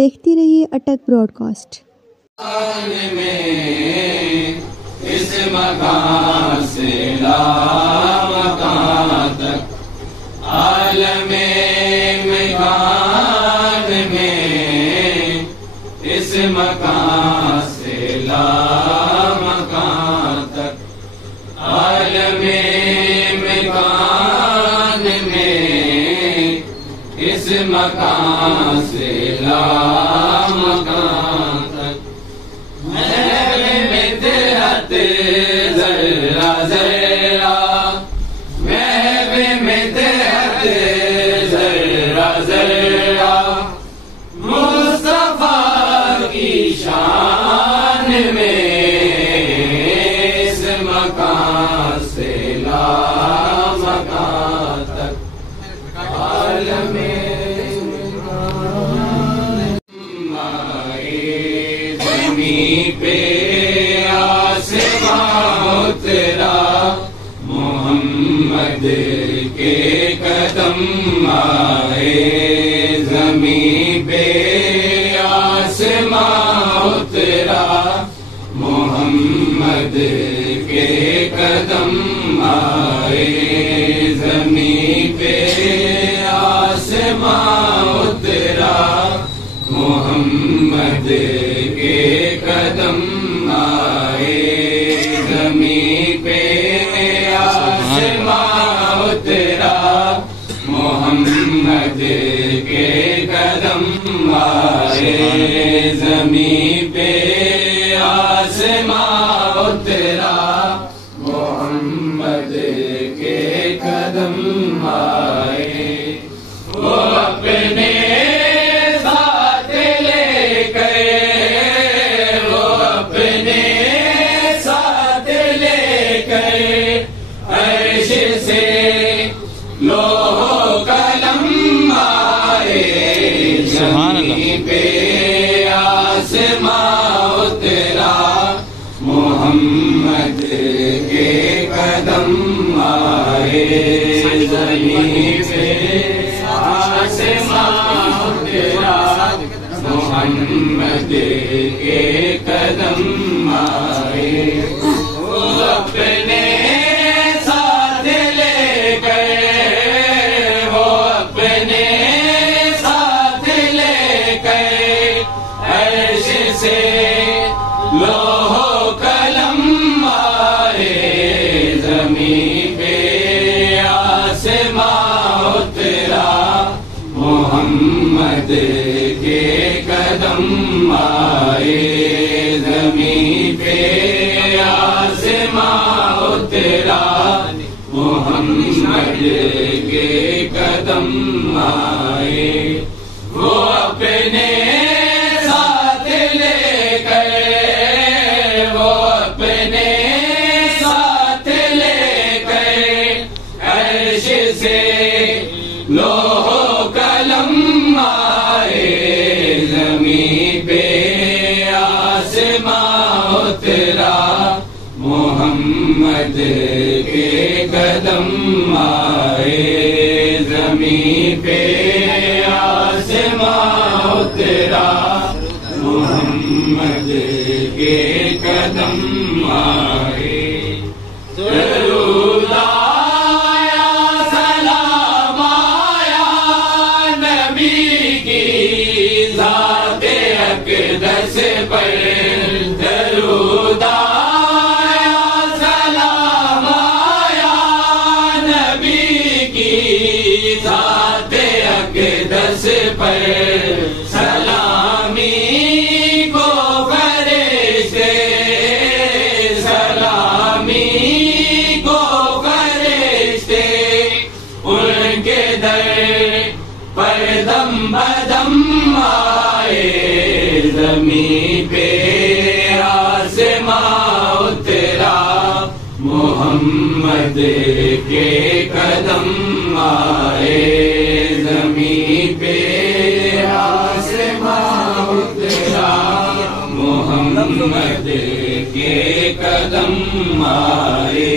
دیکھتے رہیے اٹک Broad cost. اس مکان سے لامکان تک، عالم مکان میں، اس مکان سے لامکان تک، عالم مکان میں، اس مکان سے لامکان تک، ذرا ذرا محب مدحت ذرا ذرا مصطفیٰ کی شان میں، اس مکان سے لامکان تک، عالم زمین پہ اترا محمد کے قدم آئے، زمین پہ آسمان اترا محمد کے قدم آئے، زمین پہ آسمان اترا محمد کے قدم آئے، زمین پہ آسمان اترا محمد کے قدم آئے، زمین پہ آسمان اترا محمد کے قدم آئے، وہ اپنے لوح قلم آئے، زمین پہ آسمان اترا محمد کے قدم آئے، زمین پہ آسمان اترا محمد کے قدم آئے، وہ اپنے لوح قلم آئے، زمین پہ آسمان اترا محمد کے قدم آئے، زمین پہ آسمان اترا محمد کے قدم آئے، وہ اپنے لوح قلم آئے، زمین پہ آسمان اترا محمد کے قدم آئے، زمین پہ آسمان اترا محمد کے قدم آئے، درود اقدس پر، درود آیا، سلام آیا نبی کی ذات اقدس پر، سلامی کو فرشتے، سلامی کو فرشتے، ان کے در پر دم بدم آئے، زمین پہ آسمان اترا محمد کے قدم آئے، زمین پہ آسمان اترا محمد کے قدم آئے۔